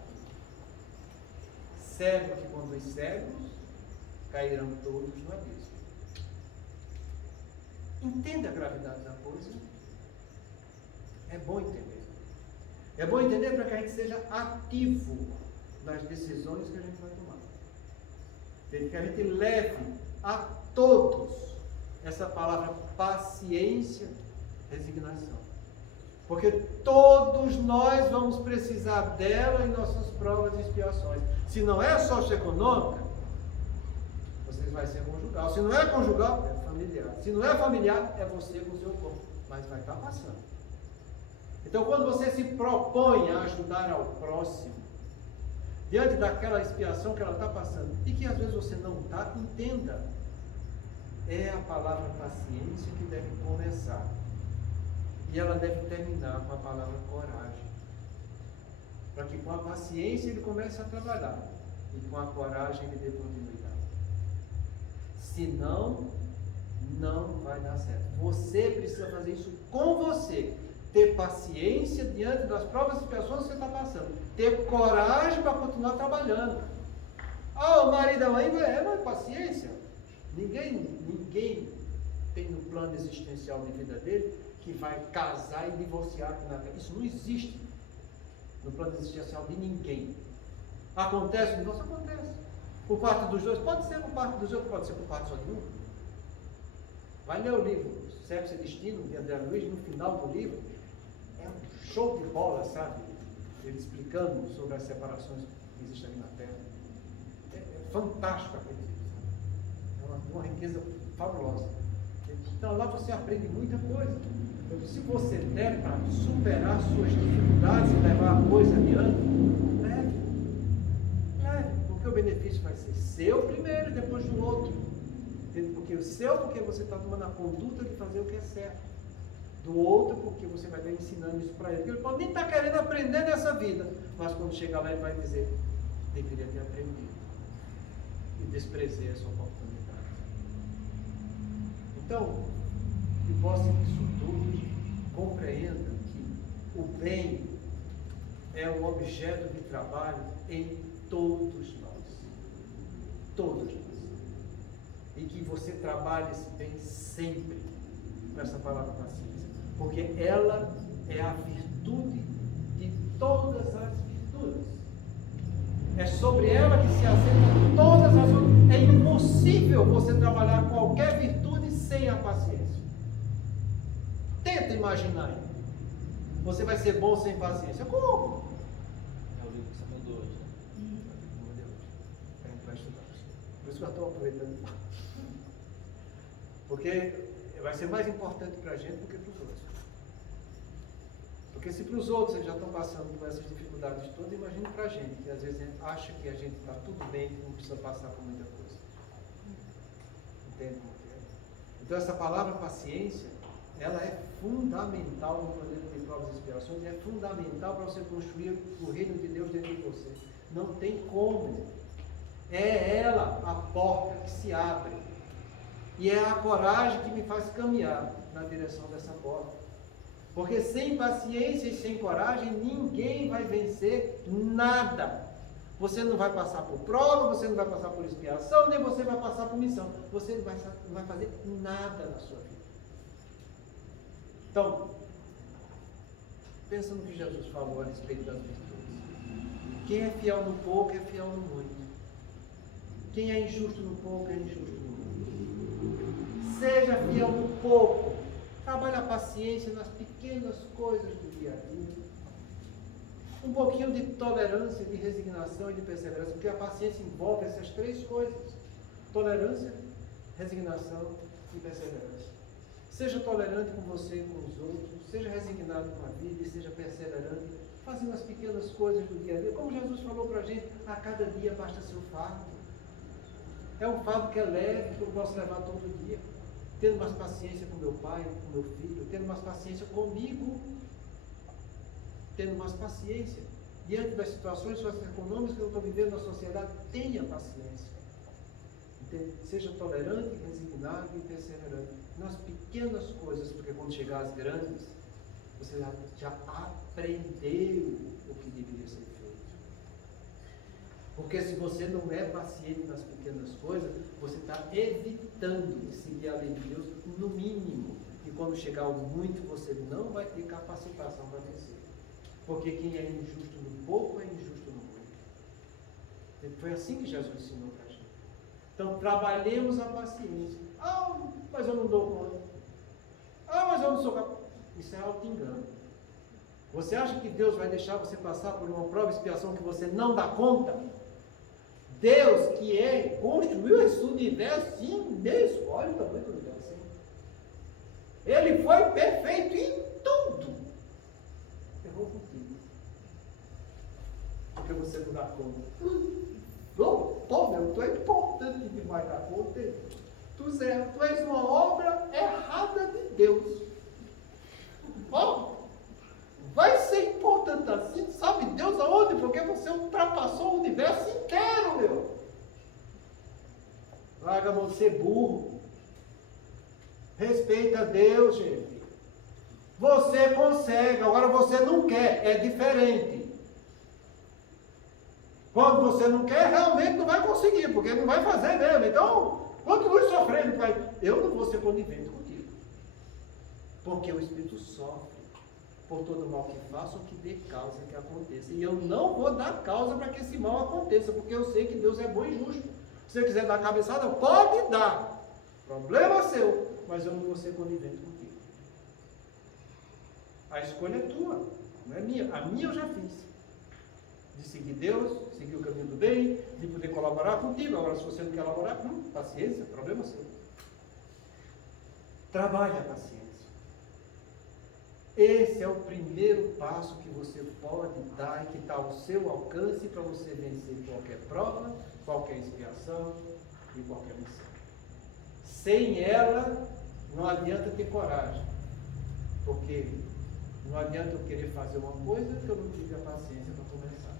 Cego que conduz cegos, cairão todos no abismo. Entenda a gravidade da coisa. É bom entender. É bom entender para que a gente seja ativo nas decisões que a gente vai tomar. Que a gente leve a todos essa palavra paciência, resignação. Porque todos nós vamos precisar dela em nossas provas e expiações. Se não é socioeconômica, você vai ser conjugal. Se não é conjugal, é familiar. Se não é familiar, é você com o seu corpo. Mas vai estar passando. Então, quando você se propõe a ajudar ao próximo, diante daquela expiação que ela está passando, e que às vezes você não está, entenda. É a palavra paciência que deve começar. E ela deve terminar com a palavra coragem. Para que com a paciência ele comece a trabalhar. E com a coragem ele dê continuidade. Senão, não vai dar certo. Você precisa fazer isso com você. Ter paciência diante das provas e expiações que você está passando. Ter coragem para continuar trabalhando. Ah, o marido da mãe mas paciência. Ninguém tem no plano existencial de vida dele que vai casar e divorciar. Isso não existe no plano existencial de ninguém. Acontece no divórcio? Acontece. Por parte dos dois? Pode ser por parte dos outros, pode ser por parte só de um. Vai ler o livro Sexo e Destino, de André Luiz, no final do livro, é um show de bola, sabe? Ele explicando sobre as separações que existem ali na Terra. É fantástico aquele livro, sabe? É uma riqueza fabulosa. Então lá você aprende muita coisa. Então, se você der para superar suas dificuldades e levar a coisa adiante, leve. Porque o benefício vai ser seu primeiro e depois do outro. Porque o seu, porque você está tomando a conduta de fazer o que é certo. Do outro, porque você vai estar ensinando isso para ele. Porque ele pode nem estar querendo aprender nessa vida, mas quando chegar lá ele vai dizer, deveria ter aprendido e desprezei essa oportunidade. Então, que possa que todos compreendam que o bem é um objeto de trabalho em todos nós. Todos nós. E que você trabalhe esse bem sempre com essa palavra paciência. Porque ela é a virtude de todas as virtudes. É sobre ela que se assentam todas as outras. É impossível você trabalhar qualquer virtude sem a paciência. Tenta imaginar aí. Você vai ser bom sem paciência. Como? É o livro que você mandou hoje, né? A gente vai estudar. Por isso que eu estou aproveitando. Porque vai ser mais importante para a gente do que para os outros. Porque se para os outros eles já estão passando por essas dificuldades todas, imagine para a gente, que às vezes acha que a gente está tudo bem e não precisa passar por muita coisa. Entende como é? Então essa palavra paciência, ela é fundamental no planeta de provas e expiações, é fundamental para você construir o reino de Deus dentro de você. Não tem como. É ela a porta que se abre. E é a coragem que me faz caminhar na direção dessa porta. Porque sem paciência e sem coragem, ninguém vai vencer nada. Você não vai passar por prova, você não vai passar por expiação, nem você vai passar por missão. Você não vai fazer nada na sua vida. Então, pensa no que Jesus falou a respeito das virtudes. Quem é fiel no pouco é fiel no muito. Quem é injusto no pouco é injusto no muito. Seja fiel no pouco. Trabalhe a paciência nas pequenas coisas do dia a dia. Um pouquinho de tolerância, de resignação e de perseverança, porque a paciência envolve essas três coisas: tolerância, resignação e perseverança. Seja tolerante com você e com os outros, seja resignado com a vida e seja perseverante, fazendo as pequenas coisas do dia a dia. Como Jesus falou para a gente, a cada dia basta seu fardo. É um fardo que é leve, que eu posso levar todo dia. Tendo mais paciência com meu pai, com meu filho, tendo mais paciência comigo, tendo mais paciência diante das situações socioeconômicas que eu estou vivendo na sociedade. Tenha paciência. Entende? Seja tolerante, resignado e perseverante nas pequenas coisas, porque quando chegar às grandes, você já aprendeu o que deveria ser feito. Porque se você não é paciente nas pequenas coisas, você está evitando de seguir a lei de Deus no mínimo. E quando chegar ao muito, você não vai ter capacitação para vencer. Porque quem é injusto no pouco é injusto no muito. Foi assim que Jesus ensinou para a gente. Então, trabalhemos a paciência. Ah, mas eu não dou conta. Ah, mas eu não sou capaz. Isso é auto-engano. Você acha que Deus vai deixar você passar por uma prova e expiação que você não dá conta? Deus, que construiu esse universo imenso, olha o tamanho do universo, hein? Ele foi perfeito em tudo. Errou contigo. Porque você não dá conta. Tu é importante demais dar conta. Tu és uma obra errada de Deus. Vai ser importante assim, sabe Deus aonde? Porque você ultrapassou o universo inteiro, meu. Larga a mão de ser burro. Respeita Deus, gente. Você consegue, agora você não quer, é diferente. Quando você não quer, realmente não vai conseguir, porque não vai fazer mesmo. Então, continue sofrendo. Eu não vou ser conivente contigo. Porque o Espírito sofre por todo mal que faça ou que dê causa que aconteça. E eu não vou dar causa para que esse mal aconteça, porque eu sei que Deus é bom e justo. Se você quiser dar cabeçada, pode dar. Problema seu, mas eu não vou ser conivente contigo. A escolha é tua, não é minha. A minha eu já fiz. De seguir Deus, seguir o caminho do bem, de poder colaborar contigo. Agora, se você não quer colaborar, paciência, problema seu. Trabalhe a paciência. Esse é o primeiro passo que você pode dar e que está ao seu alcance para você vencer qualquer prova, qualquer expiação e qualquer missão. Sem ela, não adianta ter coragem, porque não adianta eu querer fazer uma coisa que eu não tive a paciência para começar.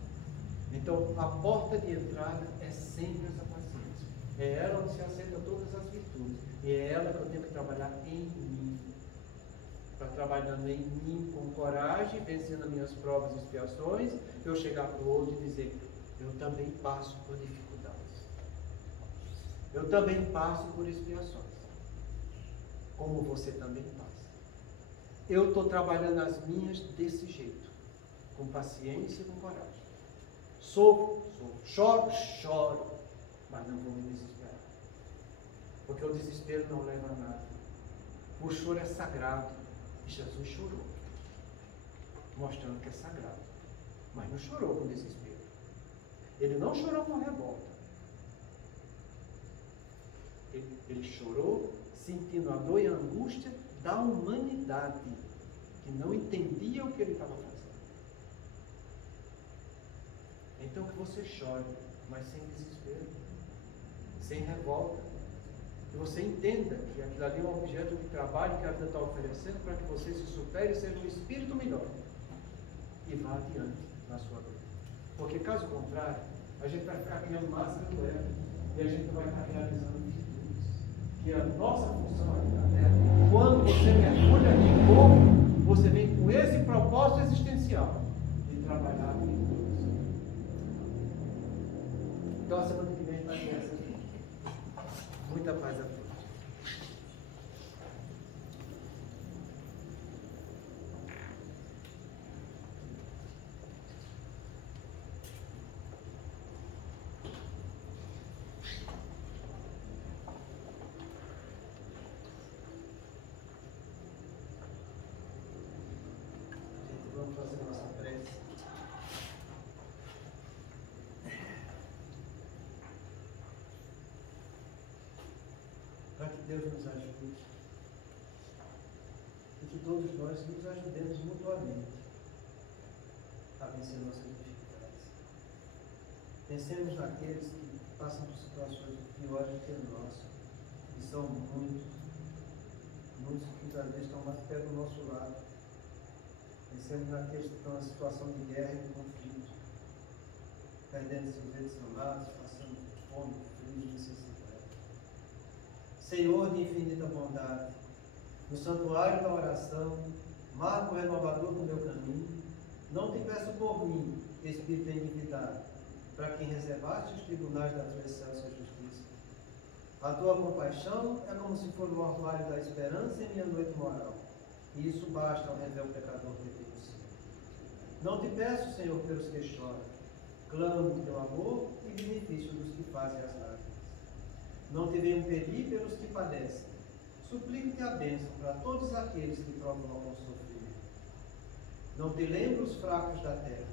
Então, Então, a porta de entrada é sempre essa paciência. É ela onde se aceitam todas as virtudes. E é ela que eu tenho que trabalhar em mim. Para trabalhando em mim com coragem, vencendo as minhas provas e expiações, eu chegar para o outro e dizer, eu também passo por dificuldades. Eu também passo por expiações. Como você também passa. Eu estou trabalhando as minhas desse jeito. Com paciência e com coragem. Sofro, choro, mas não vou me desesperar. Porque o desespero não leva a nada. O choro é sagrado. E Jesus chorou, mostrando que é sagrado. Mas não chorou com desespero. Ele não chorou com revolta. Ele chorou sentindo a dor e a angústia da humanidade, que não entendia o que ele estava fazendo. Então que você chore, mas sem desespero, sem revolta. Que você entenda que aquilo ali é um objeto de trabalho que a vida está oferecendo para que você se supere e seja um espírito melhor. E vá adiante na sua vida. Porque caso contrário, a gente vai ficar criando máscara do ego e a gente vai estar realizando virtudes. Que a nossa função aqui na Terra, quando você mergulha em corpo, você vem com esse propósito existencial de trabalhar virtudes. Então a semana que vem vai ter essa. Muita paz a todos. Gente, vamos fazer nossa prece. Para que Deus nos ajude e que todos nós nos ajudemos mutuamente a vencer nossas dificuldades. Pensemos naqueles que passam por situações piores do que a nossa, e são muitos que às vezes estão mais perto do nosso lado. Pensemos naqueles que estão em situação de guerra e de conflito, perdendo seus entes amados, passando fome, frio e necessidade. Senhor de infinita bondade, no santuário da oração, marco renovador do meu caminho, não te peço por mim, Espírito endividado, para quem reservaste os tribunais da tua excelsa justiça. A tua compaixão é como se for o orvalho da esperança em minha noite moral, e isso basta ao render o pecador que te consigo. Não te peço, Senhor, pelos que choram, clamo teu amor e benefício dos que fazem as lágrimas. Não te venho pedir pelos que padecem. Suplico-te a bênção para todos aqueles que provocam sofrimento. Não te lembro os fracos da terra.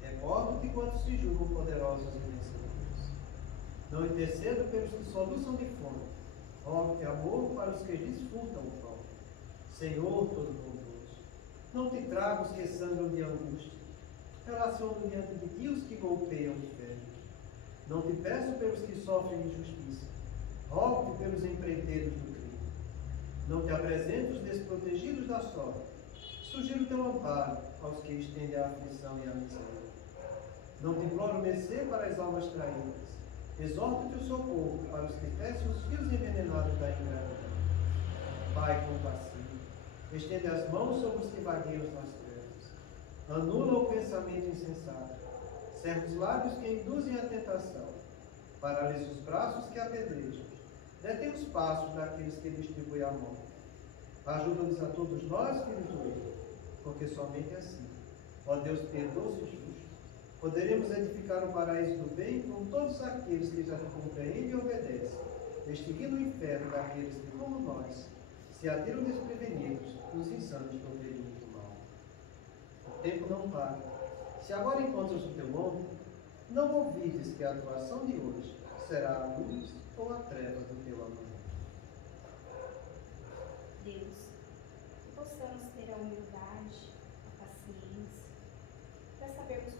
Recordo-te quantos se julgam poderosos e vencedores. Não intercedo pelos que soluçam de fome. Rogo-te amor para os que desfrutam o pão. Senhor Todo-Poderoso, não te trago os que sangram de angústia. Relaciono diante de ti os que golpeiam os velhos. Não te peço pelos que sofrem injustiça. Rogo-te pelos empreiteiros do crime. Não te apresento os desprotegidos da sorte. Sugiro teu amparo aos que estendem a aflição e a miséria. Não te imploro mercê para as almas traídas. Exorto-te o socorro para os que tecem os fios envenenados da ingratidão. Pai compassivo, estende as mãos sobre os que vagueiam nas trevas. Anula o pensamento insensato. Cerca os lábios que induzem a tentação. Paralisa os braços que apedrejam. Detém os passos daqueles que distribuem a mão. Ajuda-nos a todos nós, filhos do erro, porque somente assim, ó Deus piedoso e justo, poderemos edificar o paraíso do bem com todos aqueles que já te compreendem e obedecem, extinguindo o inferno daqueles que, como nós, se atiram desprevenidos nos insanos poderes do mal. O tempo não para. Se agora encontras o teu ombro, não ouvides que a tua ação de hoje será a luz ou a treva do teu amor. Deus, que possamos ter a humildade, a paciência, para sabermos